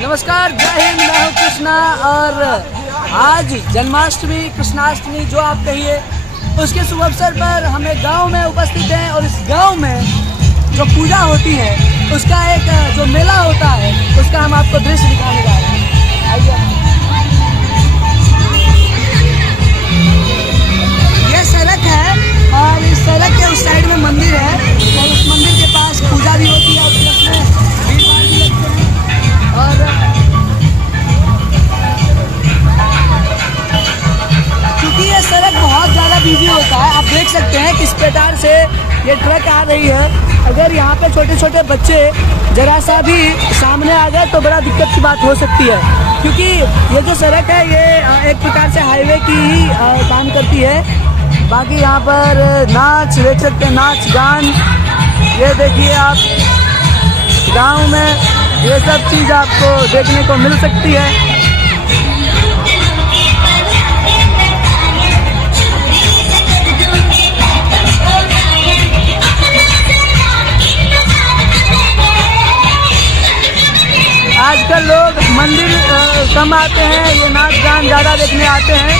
नमस्कार, जय हिंद। मैं हूँ कृष्णा और आज जन्माष्टमी, कृष्णाष्टमी जो आप कहिए, उसके शुभ अवसर पर हम एक गाँव में उपस्थित हैं और इस गाँव में जो पूजा होती है उसका एक जो मेला होता है उसका हम आपको दृश्य दिखाने जा रहे हैं। आइए। ये सड़क है और इस सड़क के उस साइड में मंदिर है और उस मंदिर के पास पूजा भी होती है और प्लस में भीड़ भाड़ भी लगते हैं। और क्योंकि ये सड़क बहुत ज़्यादा बिजी होता है, आप देख सकते हैं किस प्रकार से ये ट्रक आ रही है। अगर यहाँ पे छोटे छोटे बच्चे जरा सा भी सामने आ गए तो बड़ा दिक्कत की बात हो सकती है, क्योंकि ये जो सड़क है ये एक प्रकार से हाईवे की ही काम करती है। बाकी यहाँ पर नाच देख सकते हैं, नाच गान, ये देखिए आप गाँव में ये सब चीज़ आपको देखने को मिल सकती है। आजकल लोग मंदिर कम आते हैं, ये नाच गान ज़्यादा देखने आते हैं।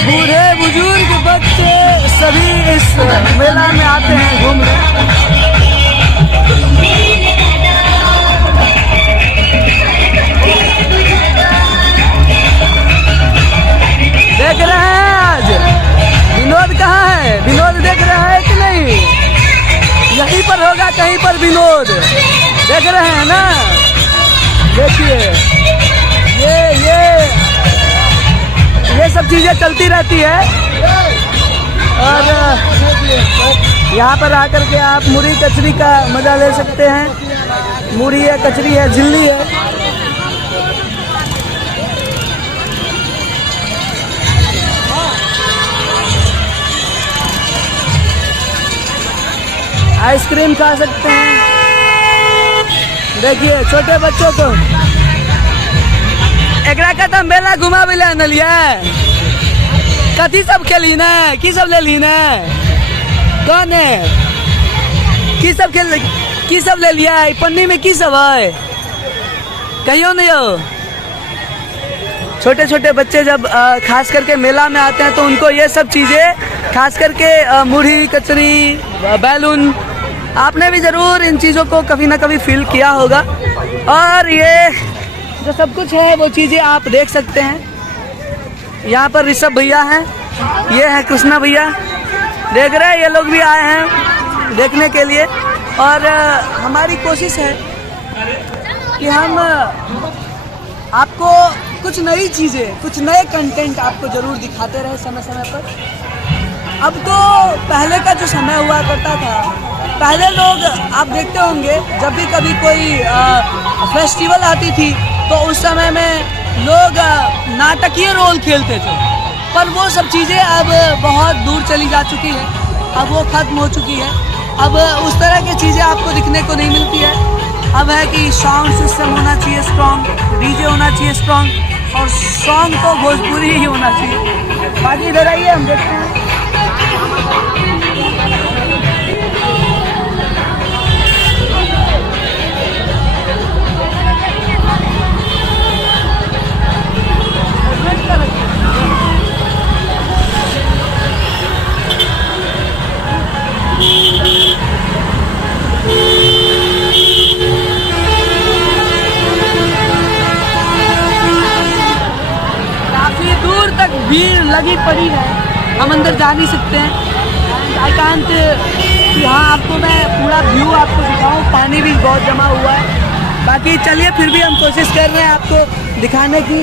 बूढ़े बुजुर्ग बच्चे सभी इस मेला में आते हैं घूमने। देख रहे हैं आज विनोद कहाँ है? विनोद देख रहे हैं कि नहीं? यहीं पर होगा कहीं पर विनोद, देख रहे हैं ना? देखिए ये सब चीज़ें चलती रहती है और यहाँ पर आकर के आप मुरही कचरी का मज़ा ले सकते हैं। मुरही है, कचरी है, झिल्ली है। आइसक्रीम खा सकते हैं। देखिए छोटे बच्चों को एकरा का तो मेला घुमा भी ले लिया, कथी सब के लीन है, की सब ले लीन है, कौन है, की सब ले लिया है, पन्नी में की सब है, कहियो नहीं हो। छोटे छोटे बच्चे जब खास करके मेला में आते हैं तो उनको ये सब चीज़ें, खास करके मुरही कचरी, बैलून, आपने भी ज़रूर इन चीज़ों को कभी ना कभी फील किया होगा। और ये जो सब कुछ है वो चीज़ें आप देख सकते हैं। यहाँ पर ऋषभ भैया हैं, ये है कृष्णा भैया, देख रहे हैं, ये लोग भी आए हैं देखने के लिए। और हमारी कोशिश है कि हम आपको कुछ नई चीज़ें, कुछ नए कंटेंट आपको ज़रूर दिखाते रहे समय समय पर। अब तो पहले का जो समय हुआ करता था, पहले लोग आप देखते होंगे जब भी कभी कोई फेस्टिवल आती थी तो उस समय में लोग नाटकीय रोल खेलते थे, पर वो सब चीज़ें अब बहुत दूर चली जा चुकी है, अब वो खत्म हो चुकी है। अब उस तरह की चीज़ें आपको दिखने को नहीं मिलती है। अब है कि साउंड सिस्टम होना चाहिए स्ट्रॉन्ग, डीजे होना चाहिए स्ट्रॉन्ग, और सॉन्ग तो भोजपुरी ही होना चाहिए। बाकी इधर आइए, हम देखते हैं। काफी दूर तक भीड़ लगी पड़ी है, हम अंदर जा नहीं सकते हैं। आई कांट यहाँ आपको मैं पूरा व्यू आपको दिखाऊं, पानी भी बहुत जमा हुआ है। बाकी चलिए फिर भी हम कोशिश कर रहे हैं आपको दिखाने की।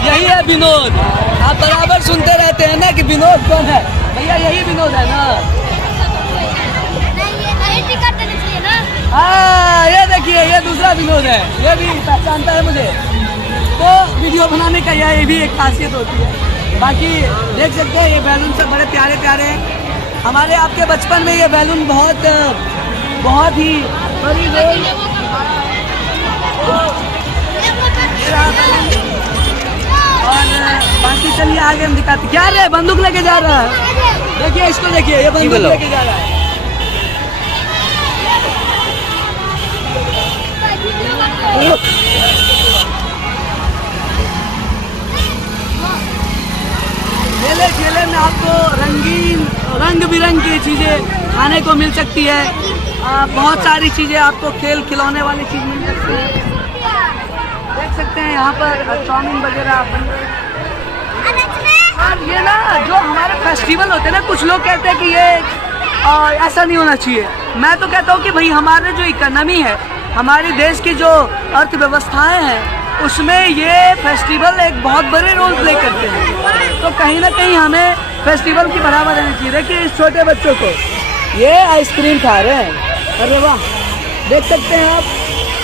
यही है विनोद। आप बराबर सुनते रहते हैं ना कि विनोद कौन है। भैया यही विनोद है ना। हाँ ये देखिए ये दूसरा विनोद है, ये भी पहचानता है मुझे। तो वीडियो बनाने का ये भी एक खासियत होती है। बाकी देख सकते हैं ये बैलून सब बड़े प्यारे प्यारे हैं। हमारे आपके बचपन में ये बैलून बहुत ही बड़ी रोल। और बाकी चलिए आगे हम दिखाते। क्या रे बंदूक लेके जा रहा है, देखिए इसको देखिए, ये बंदूक लेके जा रहा है। मेले में आपको रंग बिरंगी चीजें खाने को मिल सकती है। बहुत सारी चीजें आपको खेल खिलौने वाली चीज मिल सकती है। देख सकते हैं यहाँ पर चाउमीन वगैरह बन रहे हैं। और ये ना जो हमारे फेस्टिवल होते हैं ना, कुछ लोग कहते हैं कि ये ऐसा नहीं होना चाहिए। मैं तो कहता हूँ कि भाई हमारे जो इकोनॉमी है, हमारे देश की जो अर्थव्यवस्थाएं हैं, उसमें ये फेस्टिवल एक बहुत बड़े रोल प्ले करते हैं। तो कहीं ना कहीं हमें फेस्टिवल की बढ़ावा देनी चाहिए। देखिए इस छोटे बच्चों को ये आइसक्रीम खा रहे हैं, अरे वाह देख सकते हैं आप।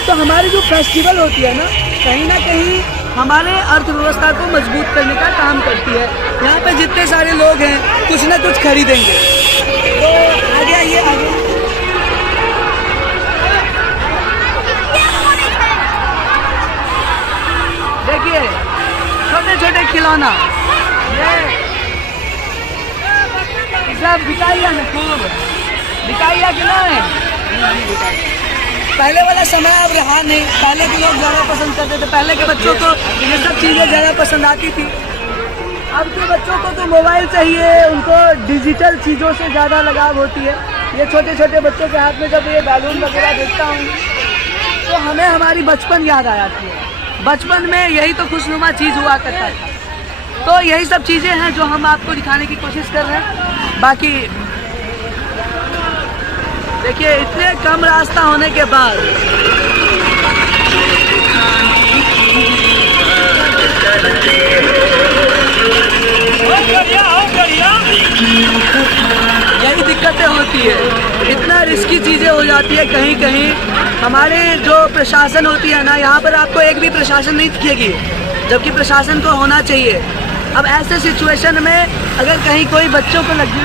तो हमारी जो फेस्टिवल होती है ना कहीं हमारे अर्थव्यवस्था को मजबूत करने का काम करती है। यहाँ पे जितने सारे लोग हैं कुछ ना कुछ खरीदेंगे। तो आगे आइए आगे। देखिए छोटे छोटे खिलौना, ये सब बिकाइया में खूब बिकाइया कि नहीं। पहले वाला समय अब रहा नहीं। पहले के लोग ज़्यादा पसंद करते थे, पहले के बच्चों को ये सब चीज़ें ज़्यादा पसंद आती थी। अब के बच्चों को तो मोबाइल चाहिए, उनको डिजिटल चीज़ों से ज़्यादा लगाव होती है। ये छोटे छोटे बच्चों के हाथ में जब ये बैलून वगैरह देखता हूँ तो हमें हमारी बचपन याद आ जाती है। बचपन में यही तो खुशनुमा चीज़ हुआ करता था। तो यही सब चीज़ें हैं जो हम आपको दिखाने की कोशिश कर रहे हैं। बाकी देखिए इतने कम रास्ता होने के बाद यही दिक्कतें होती है। इतना रिस्की चीज़ें हो जाती है कहीं कहीं। हमारे जो प्रशासन होती है ना, यहाँ पर आपको एक भी प्रशासन नहीं दिखेगी, जबकि प्रशासन को होना चाहिए। अब ऐसे सिचुएशन में अगर कहीं कोई बच्चों को लगी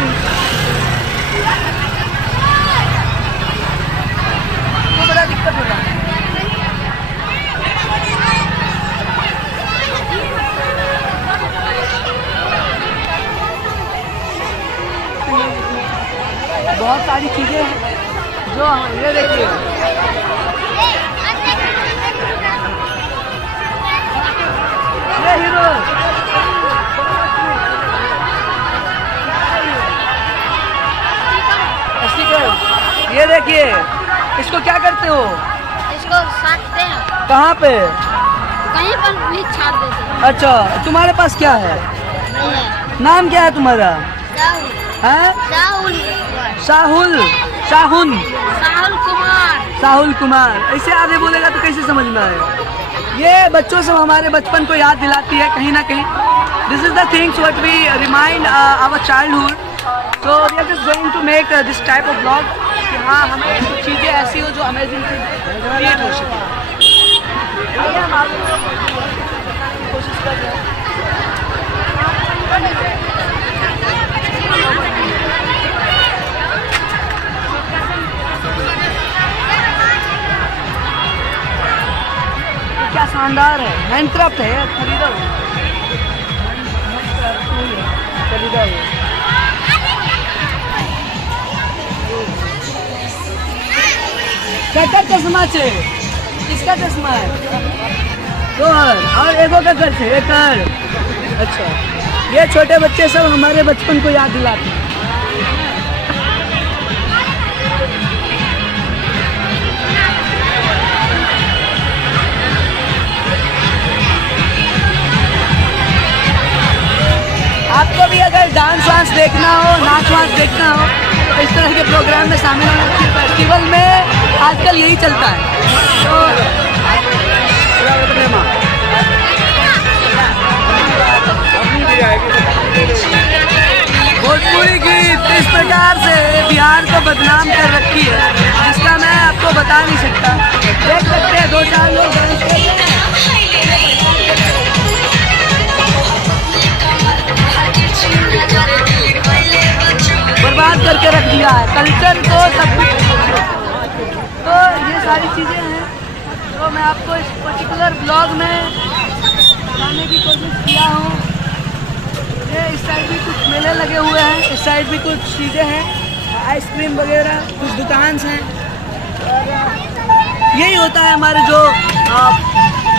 तो बड़ा दिक्कत होगा। बहुत सारी चीजें हैं जो ये देखिए ये हीरो ये देखिए, इसको क्या करते हो? इसको साटते हैं। कहाँ पे? कहीं पर भी छाप देते हैं। अच्छा, तुम्हारे पास क्या है? नहीं है। नाम क्या है तुम्हारा? साहुल। हाँ? साहुल। साहुल शाहुन साहुल कुमार। साहुल कुमार। ऐसे आगे बोलेगा तो कैसे समझ में आए? ये बच्चों से हमारे बचपन को याद दिलाती है कहीं ना कहीं। This is the things what we remind our childhood. So we are just going to make this type of blog कि हाँ हमें कुछ चीज़ें ऐसी हो जो अमेजिंग क्रिएट हो सके। हम आपको कोशिश कर रहे हैं। क्या शानदार है, हैंडक्राफ्ट है, खरीदो खरीदो। क्या चश्मा छे? किसका चश्मा है? तोहर और एगो का कर छे एक। अच्छा, ये छोटे बच्चे सब हमारे बचपन को याद दिलाते हैं। आपको भी अगर डांस वांस देखना हो, नाच वांस देखना हो तो इस तरह के प्रोग्राम में शामिल होना चाहिए। फेस्टिवल में आजकल यही चलता है। तो त्योहार को बदनाम कर रखी है, जिसका मैं आपको बता नहीं सकता। देख सकते हैं 2-4 लोग डांस कर रहे हैं। बर्बाद करके रख दिया है कल्चर को, सब कुछ। तो ये सारी चीज़ें हैं तो मैं आपको इस पर्टिकुलर ब्लॉग में बताने की कोशिश किया हूँ। ये इस साइड भी कुछ मेले लगे हुए हैं, इस साइड भी कुछ चीज़ें हैं, आइसक्रीम वगैरह कुछ दुकान हैं। और यही होता है हमारे जो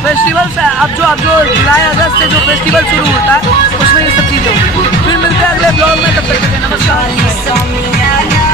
फेस्टिवल्स है। अब जो जुलाई अगस्त से जो फेस्टिवल शुरू होता है